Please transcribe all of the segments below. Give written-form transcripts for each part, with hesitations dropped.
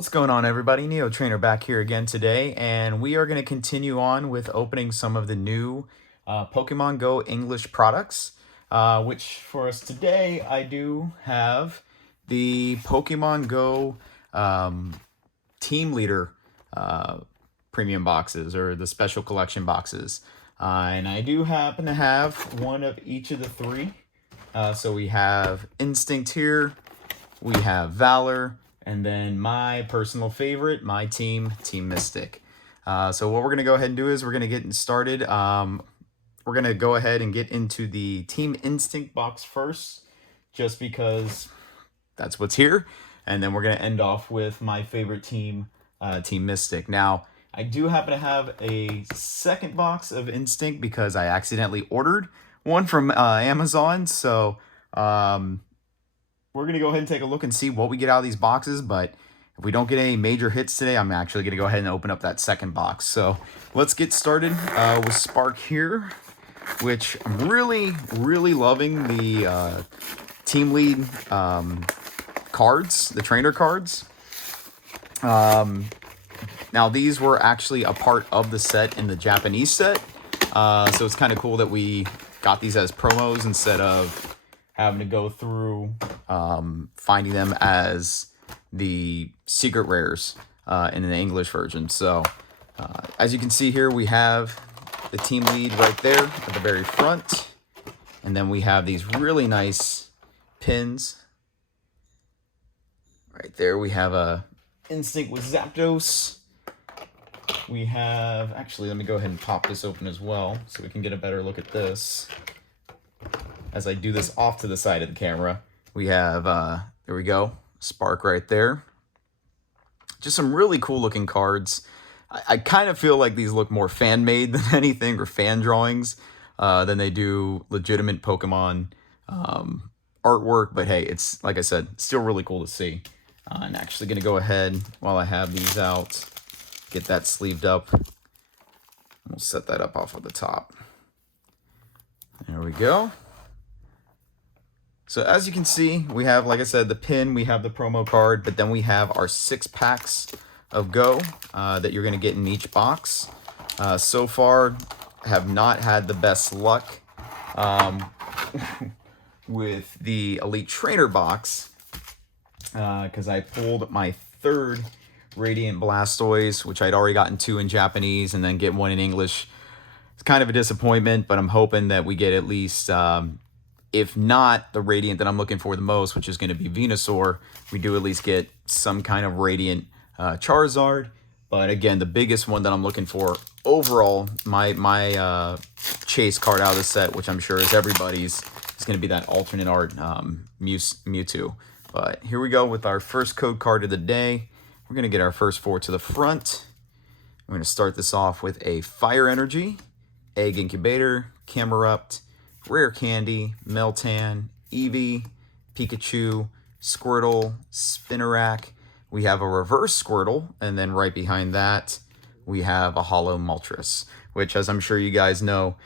What's going on, everybody? Neo Trainer back here again today, and we are going to continue on with opening some of the new Pokemon Go English products, which for us today, I do have the Pokemon Go Team Leader premium boxes, or the special collection boxes. And I do happen to have one of each of the three. So we have Instinct here, we have Valor, and then my personal favorite, my team, Team Mystic. So what we're going to go ahead and do is we're going to get started. We're going to go ahead and get into the Team Instinct box first, just because that's what's here. And then we're going to end off with my favorite team, Team Mystic. Now, I do happen to have a second box of Instinct because I accidentally ordered one from Amazon. So we're going to go ahead and take a look and see what we get out of these boxes. But if we don't get any major hits today, I'm actually going to go ahead and open up that second box. So let's get started with Spark here, which I'm really loving the Team Lead cards, the trainer cards. Now, these were actually a part of the set in the Japanese set. So it's kind of cool that we got these as promos instead of having to go through finding them as the secret rares in the English version. So as you can see here, we have the Team Lead right there at the very front. And then we have these really nice pins. Right there we have a Instinct with Zapdos. We have, actually, let me go ahead and pop this open as well so we can get a better look at this. As I do this off to the side of the camera, we have, there we go, Spark right there. Just some really cool looking cards. I kind of feel like these look more fan-made than anything, or fan drawings, than they do legitimate Pokemon artwork. But hey, it's, like I said, still really cool to see. I'm actually going to go ahead, while I have these out, get that sleeved up. We'll set that up off of the top. There we go. So as you can see, we have, like I said, the pin, we have the promo card, but then we have our 6 packs of Go that you're going to get in each box. So far, have not had the best luck with the Elite Trainer box, because I pulled my third Radiant Blastoise, which I'd already gotten 2 in Japanese, and then get 1 in English. It's kind of a disappointment, but I'm hoping that we get at least, if not the Radiant that I'm looking for the most, which is going to be Venusaur, we do at least get some kind of Radiant Charizard. But again, the biggest one that I'm looking for overall, my chase card out of the set, which I'm sure is everybody's, is going to be that alternate art Mewtwo. But here we go with our first code card of the day. We're going to get our first 4 to the front. We're going to start this off with a Fire Energy, Egg Incubator, Camerupt, Rare Candy, Meltan, Eevee, Pikachu, Squirtle, Spinarak. We have a reverse Squirtle, and then right behind that, we have a Holo Moltres, which, as I'm sure you guys know,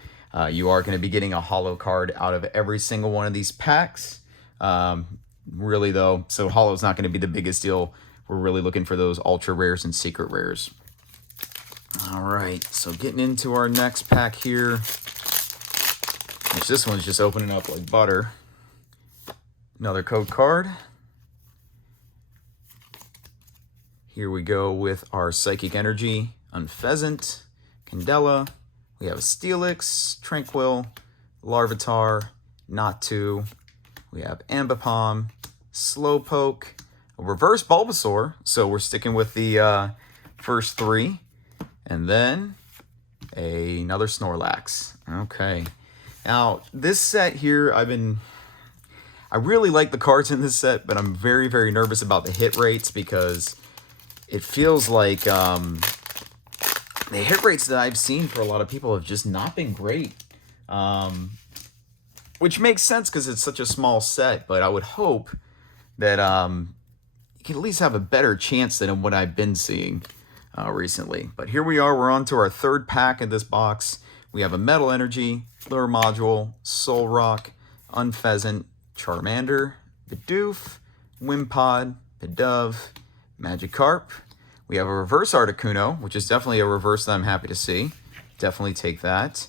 you are going to be getting a Holo card out of every single one of these packs. Really, though, so Holo's not going to be the biggest deal. We're really looking for those ultra rares and secret rares. All right, so getting into our next pack here, which this one's just opening up like butter. Another code card. Here we go with our Psychic Energy, Unpheasant, Candela. We have a Steelix, Tranquil, Larvitar, Natu. We have Ambipom, Slowpoke, a reverse Bulbasaur, so we're sticking with the first 3. And then another Snorlax. Okay. Now, this set here, I really like the cards in this set, but I'm very nervous about the hit rates, because it feels like the hit rates that I've seen for a lot of people have just not been great. Which makes sense because it's such a small set, but I would hope that you can at least have a better chance than what I've been seeing recently. But here we are, we're on to our third pack in this box. We have a Metal Energy, Lure Module, Solrock, Unpheasant, Charmander, Bidoof, Wimpod, Pidove, Magikarp. We have a reverse Articuno, which is definitely a reverse that I'm happy to see. Definitely take that.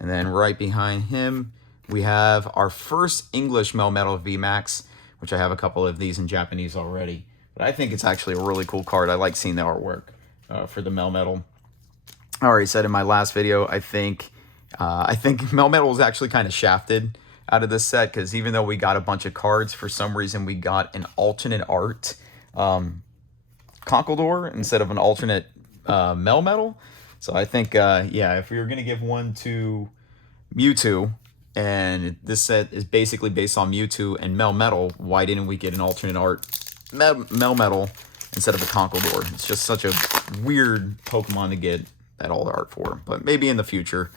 And then right behind him, we have our first English Melmetal VMAX, which I have a couple of these in Japanese already. But I think it's actually a really cool card. I like seeing the artwork for the Melmetal. I already said in my last video, I think Melmetal was actually kind of shafted out of this set, because even though we got a bunch of cards, for some reason we got an alternate art Conkeldurr instead of an alternate Melmetal. So I think, yeah, if we were going to give one to Mewtwo, and this set is basically based on Mewtwo and Melmetal, why didn't we get an alternate art Melmetal instead of a Conkeldurr? It's just such a weird Pokemon to get that old art for, but maybe in the future.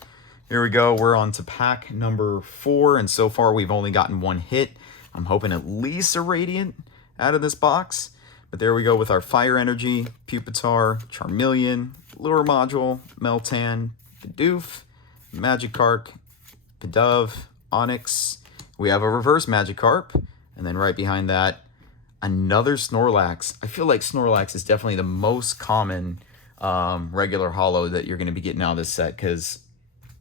Here we go. We're on to pack number 4, and so far we've only gotten one hit. I'm hoping at least a Radiant out of this box. But there we go with our Fire Energy, Pupitar, Charmeleon, Lure Module, Meltan, Bidoof, Magikarp, Pidove, Onix. We have a reverse Magikarp, and then right behind that, another Snorlax. I feel like Snorlax is definitely the most common regular holo that you're going to be getting out of this set, because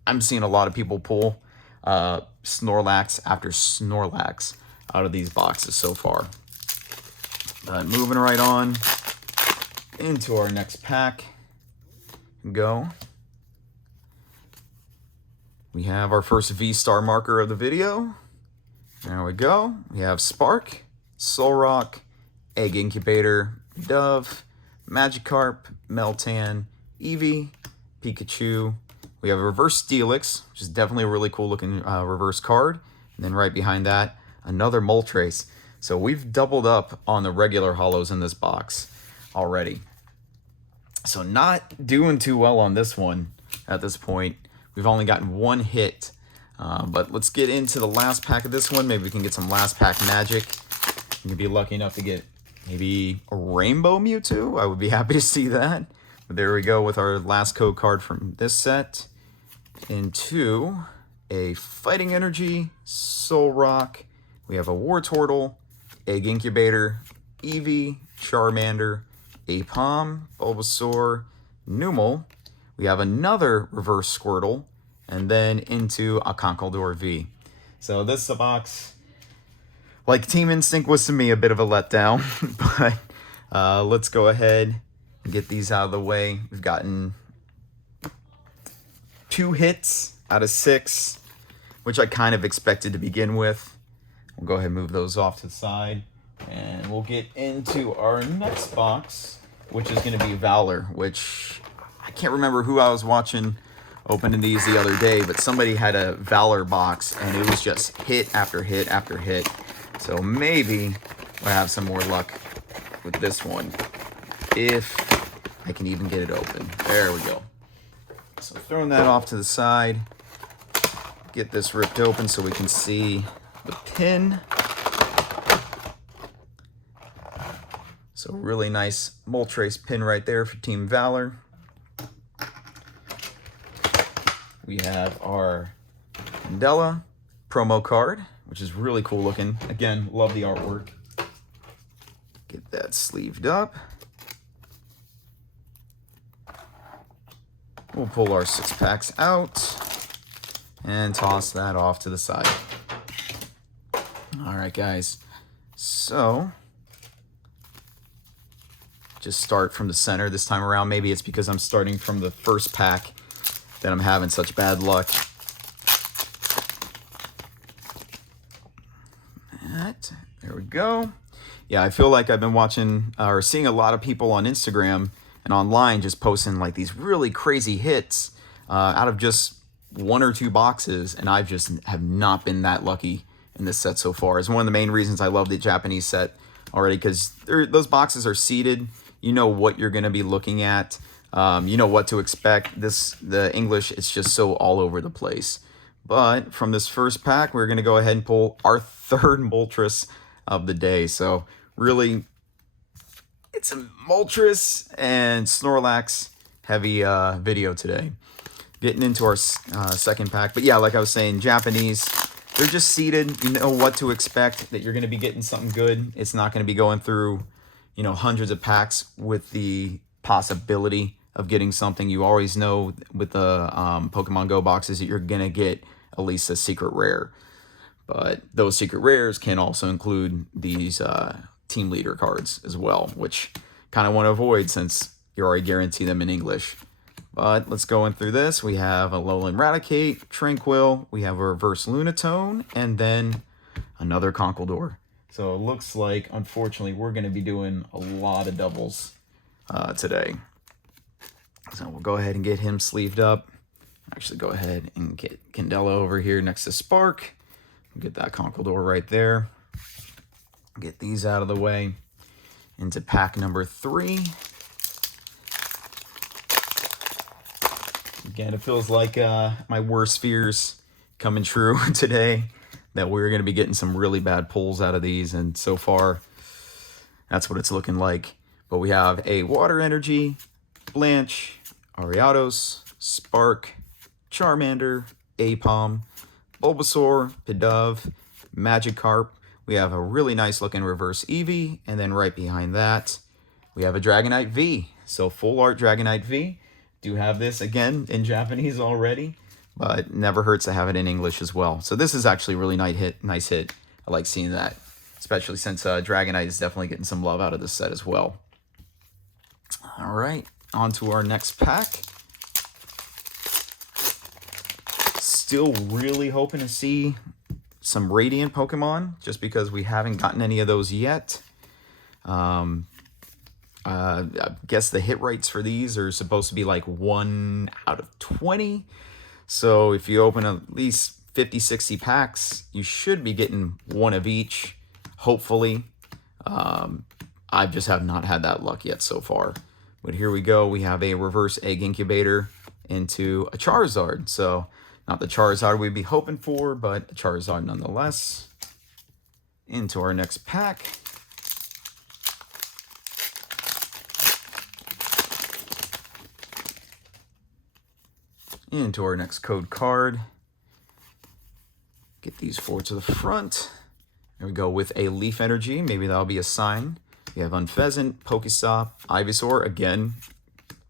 I'm seeing a lot of people pull Snorlax after Snorlax out of these boxes so far. But moving right on into our next pack. Go. We have our first V-Star marker of the video. There we go. We have Spark, Solrock, Egg Incubator, Dove, Magikarp, Meltan, Eevee, Pikachu. We have a reverse Steelix, which is definitely a really cool looking reverse card. And then right behind that, another Moltres. So we've doubled up on the regular holos in this box already. So not doing too well on this one at this point. We've only gotten one hit. But let's get into the last pack of this one. Maybe we can get some last pack magic. You can be lucky enough to get maybe a Rainbow Mewtwo. I would be happy to see that. But there we go with our last code card from this set. Into a Fighting Energy, Solrock. We have a Wartortle, Egg Incubator, Eevee, Charmander, Apom, Bulbasaur, Numel. We have another reverse Squirtle, and then into a Conkeldurr V. So this box, like Team Instinct, was to me a bit of a letdown, but let's go ahead and get these out of the way. We've gotten 2 hits out of 6, which I kind of expected to begin with. We'll go ahead and move those off to the side, and we'll get into our next box, which is going to be Valor, which I can't remember who I was watching opening these the other day, but somebody had a Valor box, and it was just hit after hit after hit. So maybe I'll have some more luck with this one, if I can even get it open. There we go. So throwing that off to the side, get this ripped open so we can see the pin. So really nice Moltres pin right there for Team Valor. We have our Candela promo card, which is really cool looking. Again, love the artwork. Get that sleeved up. We'll pull our 6 packs out and toss that off to the side. All right, guys. So just start from the center this time around. Maybe it's because I'm starting from the first pack that I'm having such bad luck. There we go. Yeah, I feel like I've been watching or seeing a lot of people on Instagram and online just posting like these really crazy hits out of just 1 or 2 boxes, and I just have not been that lucky in this set so far. It's one of the main reasons I love the Japanese set already, because those boxes are seeded. You know what you're going to be looking at. You know what to expect. The English, it's just so all over the place. But from this first pack, we're going to go ahead and pull our 3rd Moltres of the day. So really, it's a Moltres and Snorlax heavy video today. Getting into our second pack. But yeah, like I was saying, Japanese, they're just seeded. You know what to expect, that you're going to be getting something good. It's not going to be going through, you know, hundreds of packs with the possibility of getting something. You always know with the Pokemon Go boxes that you're going to get at least a secret rare. But those secret rares can also include these team leader cards as well, which kind of want to avoid since you already guarantee them in English. But let's go in through this. We have a Alolan Raticate, Tranquil, we have a Reverse Lunatone, and then another Conkeldurr. So it looks like, unfortunately, we're going to be doing a lot of doubles today. So we'll go ahead and get him sleeved up. Actually, go ahead and get Candela over here next to Spark. Get that Conkeldurr right there. Get these out of the way. Into pack number 3. Again, it feels like my worst fears coming true today, that we're going to be getting some really bad pulls out of these, and so far, that's what it's looking like. But we have a Water Energy, Blanche, Ariados, Spark, Charmander, Apom, Bulbasaur, Pidove, Magikarp. We have a really nice looking Reverse Eevee, and then right behind that, we have a Dragonite V. So full art Dragonite V. Do have this again in Japanese already, but never hurts to have it in English as well. So this is actually a really nice hit. I like seeing that, especially since Dragonite is definitely getting some love out of this set as well. All right, on to our next pack. Still really hoping to see some Radiant Pokemon, just because we haven't gotten any of those yet. I guess the hit rates for these are supposed to be like 1 out of 20. So if you open at least 50, 60 packs, you should be getting one of each, hopefully. I just have not had that luck yet so far. But here we go. We have a Reverse Egg Incubator into a Charizard. So not the Charizard we'd be hoping for, but a Charizard nonetheless. Into our next pack. Into our next code card. Get these 4 to the front. There we go with a Leaf Energy. Maybe that'll be a sign. We have Unfezant, Pokestop, Ivysaur. Again,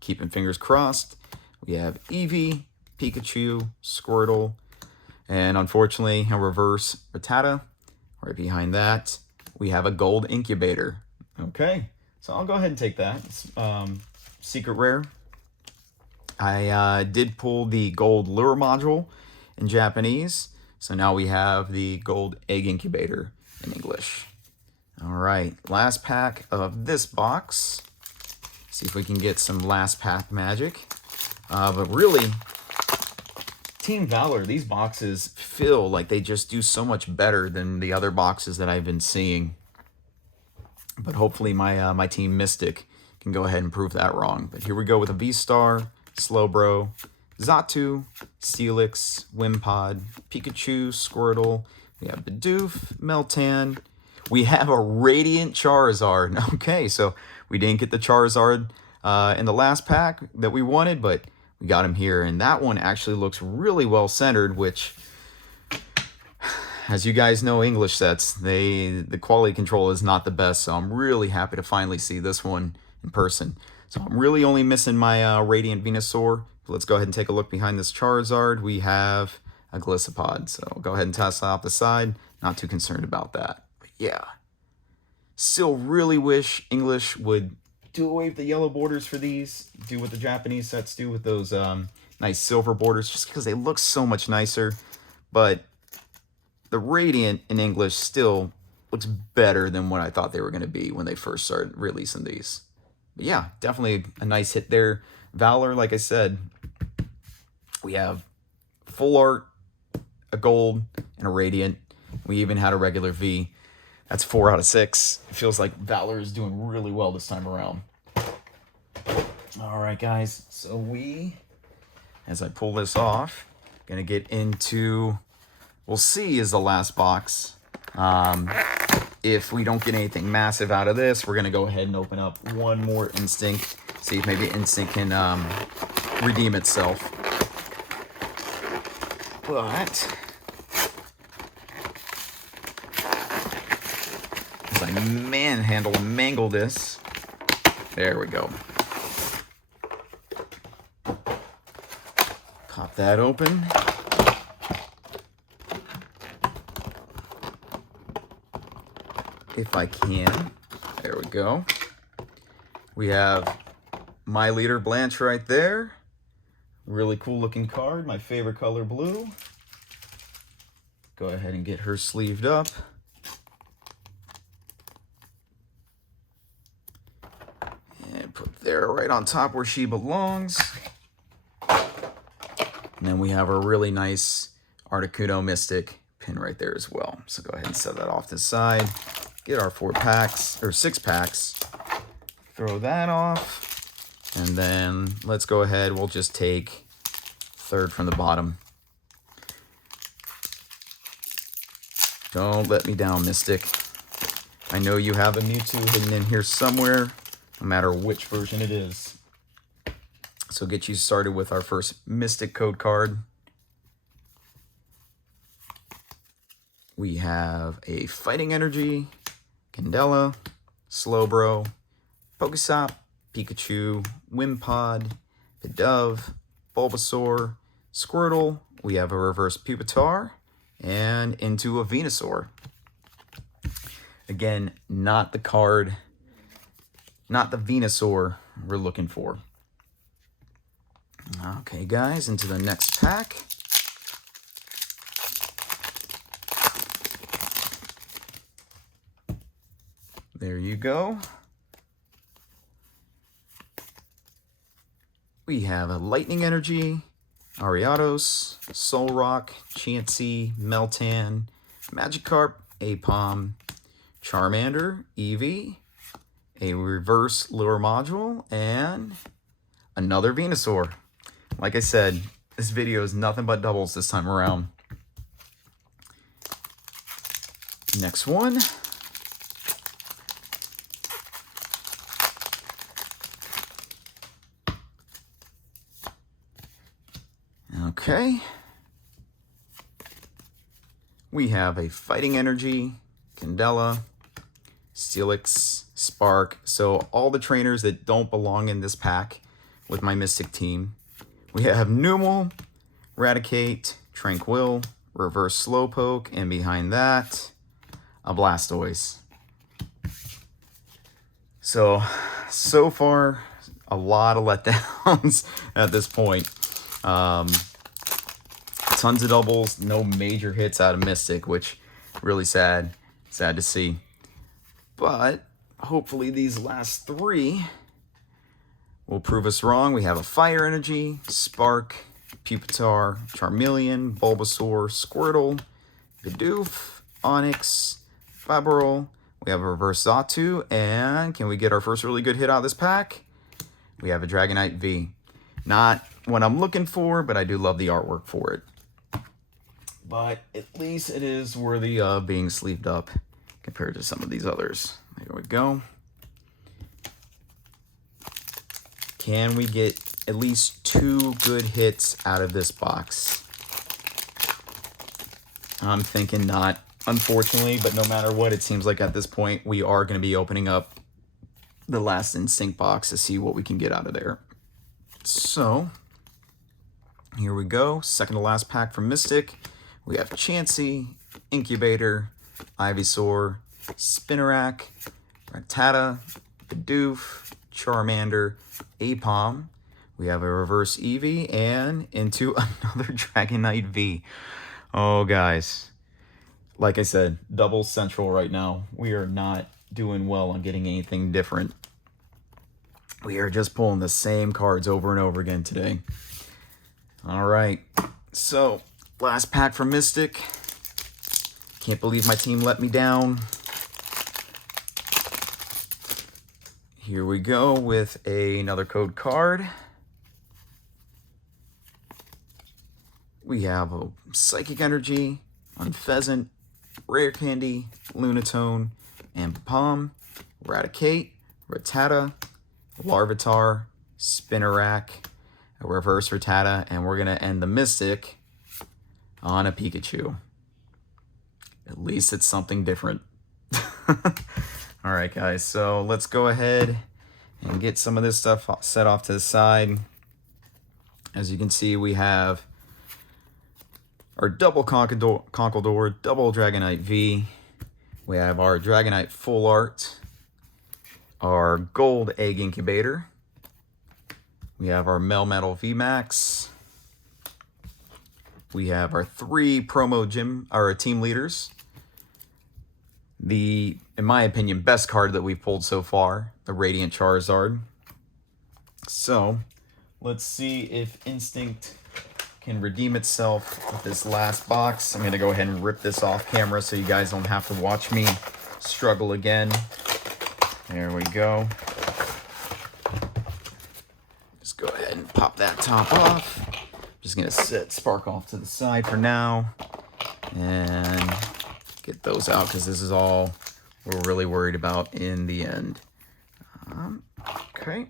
keeping fingers crossed. We have Eevee, Pikachu, Squirtle, and unfortunately a Reverse Rattata. Right behind that, we have a Gold Incubator. Okay, so I'll go ahead and take that. It's, secret rare. I did pull the Gold Lure Module in Japanese, so now we have the Gold Egg Incubator in English. All right, last pack of this box. See if we can get some last pack magic. But really, Team Valor, these boxes feel like they just do so much better than the other boxes that I've been seeing. But hopefully my Team Mystic can go ahead and prove that wrong. But here we go with a V-Star, Slowbro, Xatu, Steelix, Wimpod, Pikachu, Squirtle. We have Bidoof, Meltan. We have a Radiant Charizard. Okay, so we didn't get the Charizard in the last pack that we wanted, but we got him here. And that one actually looks really well centered, which, as you guys know, English sets, the quality control is not the best. So I'm really happy to finally see this one in person. So I'm really only missing my Radiant Venusaur. Let's go ahead and take a look behind this Charizard. We have a Gliscopod. So I'll go ahead and test that off the side. Not too concerned about that. But yeah, still really wish English would do away with the yellow borders for these. Do what the Japanese sets do with those nice silver borders, just because they look so much nicer. But the Radiant in English still looks better than what I thought they were going to be when they first started releasing these. But yeah, definitely a nice hit there. Valor, like I said, we have full art, a gold, and a Radiant. We even had a regular V. That's 4 out of 6. It feels like Valor is doing really well this time around. All right, guys. So as I pull this off, going to get into, we'll see, is the last box. If we don't get anything massive out of this, we're going to go ahead and open up one more Instinct. See if maybe Instinct can redeem itself. But as I manhandle and mangle this. There we go. Pop that open. If I can. There we go. We have my leader Blanche right there. Really cool looking card. My favorite color, blue. Go ahead and get her sleeved up. And put there right on top where she belongs. And then we have a really nice Articuno Mystic pin right there as well. So go ahead and set that off to the side. Get our 4 packs, or 6 packs. Throw that off. And then let's go ahead. We'll just take third from the bottom. Don't let me down, Mystic. I know you have a Mewtwo hidden in here somewhere, no matter which version it is. So get you started with our first Mystic code card. We have a Fighting Energy, Candela, Slowbro, Pokésop, Pikachu, Wimpod, Pidove, Bulbasaur, Squirtle. We have a reverse Pupitar, and into a Venusaur. Again, not the card, not the Venusaur we're looking for. Okay, guys, into the next pack. There you go. We have a Lightning Energy, Ariados, Solrock, Chansey, Meltan, Magikarp, Apom, Charmander, Eevee, a reverse lure module, and another Venusaur. Like I said, this video is nothing but doubles this time around. Next one. Okay. We have a Fighting Energy, Candela, Steelix, Spark. So all the trainers that don't belong in this pack with my Mystic team. We have Numel, Raticate, Tranquil, Reverse Slowpoke, and behind that, a Blastoise. So far, a lot of letdowns at this point. Tons of doubles, no major hits out of Mystic, which really sad to see. But hopefully these last 3 will prove us wrong. We have a Fire Energy, Spark, Pupitar, Charmeleon, Bulbasaur, Squirtle, Bidoof, Onix, Fabarol. We have a Reverse Xatu, and can we get our first really good hit out of this pack? We have a Dragonite V. Not what I'm looking for, but I do love the artwork for it. But at least it is worthy of being sleeved up compared to some of these others. There we go. Can we get at least 2 good hits out of this box? I'm thinking not, unfortunately, but no matter what, it seems like at this point we are going to be opening up the last Instinct box to see what we can get out of there. So, here we go. Second to last pack from Mystic. We have Chansey, Incubator, Ivysaur, Spinarak, Rattata, Bidoof, Charmander, Apom. We have a reverse Eevee, and into another Dragonite V. Oh, guys. Like I said, double central right now. We are not doing well on getting anything different. We are just pulling the same cards over and over again today. All right. So, last pack from Mystic. Can't believe my team let me down. Here we go with another code card. We have a Psychic Energy, Unpheasant, Rare Candy, Lunatone, Ambipom, Raticate, Rattata, Larvitar, Spinarak, a reverse Rattata, and we're going to end the Mystic on a Pikachu. At least it's something different. All right, guys, so let's go ahead and get some of this stuff set off to the side. As you can see, we have our double Conkeldurr, double Dragonite V. We have our Dragonite Full Art, our Gold Egg Incubator. We have our Melmetal VMAX. We have our 3 promo team leaders. The, in my opinion, best card that we've pulled so far, the Radiant Charizard. So, let's see if Instinct can redeem itself with this last box. I'm going to go ahead and rip this off camera so you guys don't have to watch me struggle again. There we go. Just go ahead and pop that top off. Just going to set Spark off to the side for now. And get those out because this is all we're really worried about in the end. Okay.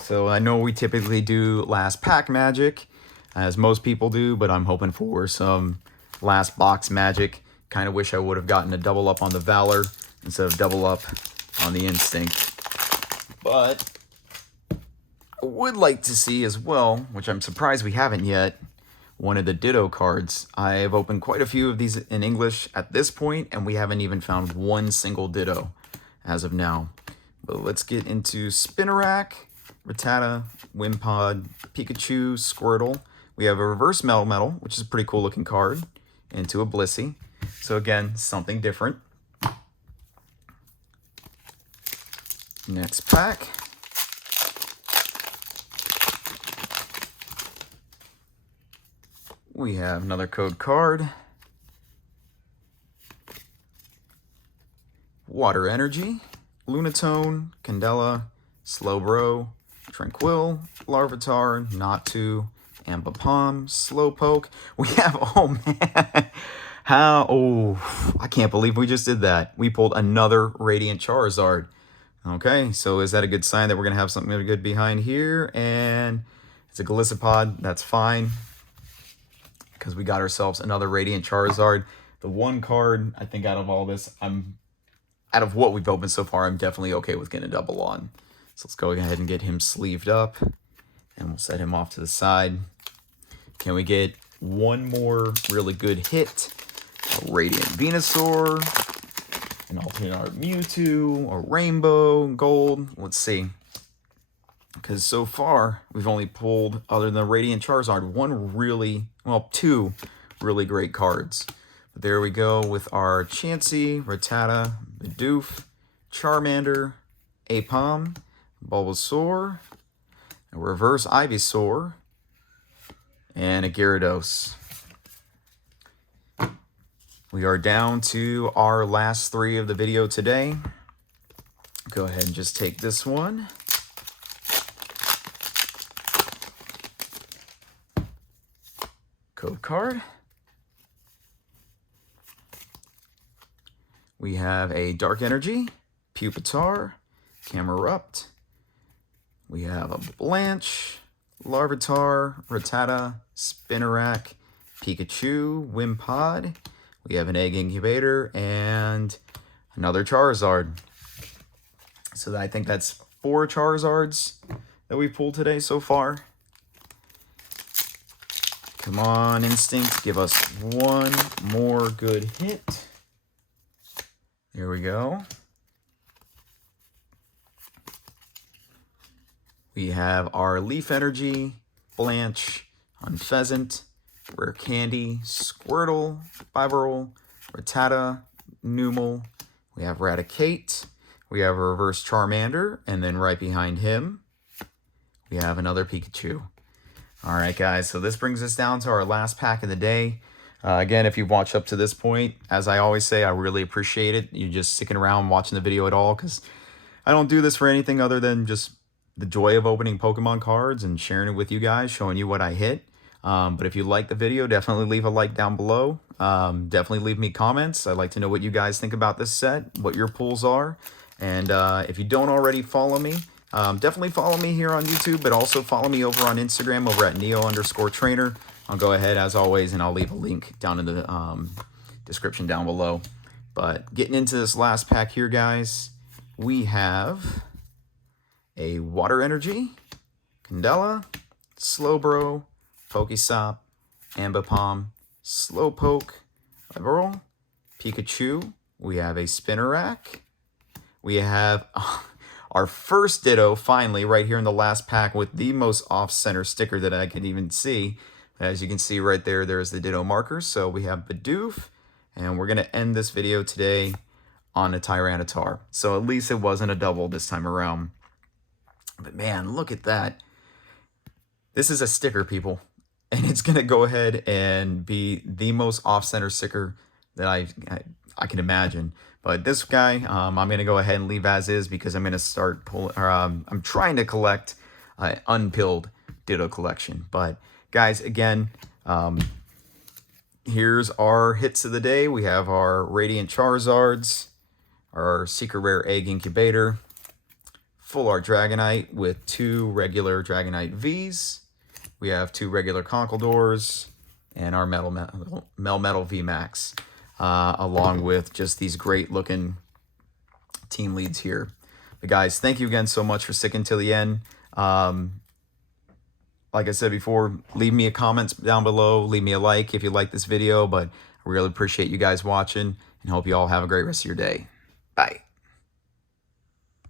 So I know we typically do last pack magic, as most people do, but I'm hoping for some last box magic. Kind of wish I would have gotten a double up on the Valor instead of double up on the Instinct. But I would like to see as well, which I'm surprised we haven't yet, one of the Ditto cards. I've opened quite a few of these in English at this point, and we haven't even found one single Ditto as of now. But let's get into Spinarak, Rattata, Wimpod, Pikachu, Squirtle. We have a reverse Melmetal, which is a pretty cool looking card, into a Blissey. So again, something different. Next pack. We have another code card. Water Energy, Lunatone, Candela, Slowbro, Tranquil, Larvitar, Natu, Ambipom, Slowpoke. We have, oh man, I can't believe we just did that. We pulled another Radiant Charizard. Okay, so is that a good sign that we're going to have something good behind here? And it's a Golisopod, that's fine, because we got ourselves another Radiant Charizard. The one card, I think out of all this, out of what we've opened so far, I'm definitely okay with getting a double on. So let's go ahead and get him sleeved up, and we'll set him off to the side. Can we get one more really good hit? A Radiant Venusaur, an alternate art Mewtwo, or Rainbow, Gold. Let's see. Because so far, we've only pulled, other than the Radiant Charizard, two really great cards. But there we go with our Chansey, Rattata, Bidoof, Charmander, Apom, Bulbasaur, a reverse Ivysaur, and a Gyarados. We are down to our last 3 of the video today. Go ahead and just take this one. Code card. We have a Dark Energy, Pupitar, Camerupt. We have a Blanche, Larvitar, Rattata, Spinarak, Pikachu, Wimpod. We have an Egg Incubator and another Charizard. So I think that's 4 Charizards that we pulled today so far. Come on, Instinct, give us one more good hit. There we go. We have our Leaf Energy, Blanche, Unpheasant, Rare Candy, Squirtle, Bibarel, Rattata, Numel. We have Raticate. We have a reverse Charmander, and then right behind him, we have another Pikachu. All right, guys, so this brings us down to our last pack of the day. Again, if you've watched up to this point, as I always say, I really appreciate it. You just sticking around watching the video at all, because I don't do this for anything other than just the joy of opening Pokemon cards and sharing it with you guys, showing you what I hit. But if you like the video, definitely leave a like down below. Definitely leave me comments. I'd like to know what you guys think about this set, what your pulls are. And if you don't already follow me, definitely follow me here on YouTube, but also follow me over on Instagram over at Neo_trainer. I'll go ahead as always, and I'll leave a link down in the description down below. But getting into this last pack here, guys, we have a Water Energy, Candela, Slowbro, Pokésop, Ambipom, Slowpoke, Valor, Pikachu. We have a Spinnerack. We have our first Ditto, finally, right here in the last pack with the most off-center sticker that I can even see. As you can see right there, there's the Ditto markers. So we have Bidoof, and we're going to end this video today on a Tyranitar. So at least it wasn't a double this time around. But man, look at that. This is a sticker, people. And it's going to go ahead and be the most off-center sticker that I can imagine. But this guy, I'm going to go ahead and leave as is because I'm going to start pulling, or I'm trying to collect unpilled Ditto collection. But guys, again, here's our hits of the day. We have our Radiant Charizards, our Secret Rare Egg Incubator, Full Art Dragonite with 2 regular Dragonite Vs. We have 2 regular Conkeldurs and our Melmetal VMAX, along with just these great looking team leads here. But guys, thank you again so much for sticking till the end. Like I said before, leave me a comment down below. Leave me a like if you like this video. But I really appreciate you guys watching and hope you all have a great rest of your day. Bye.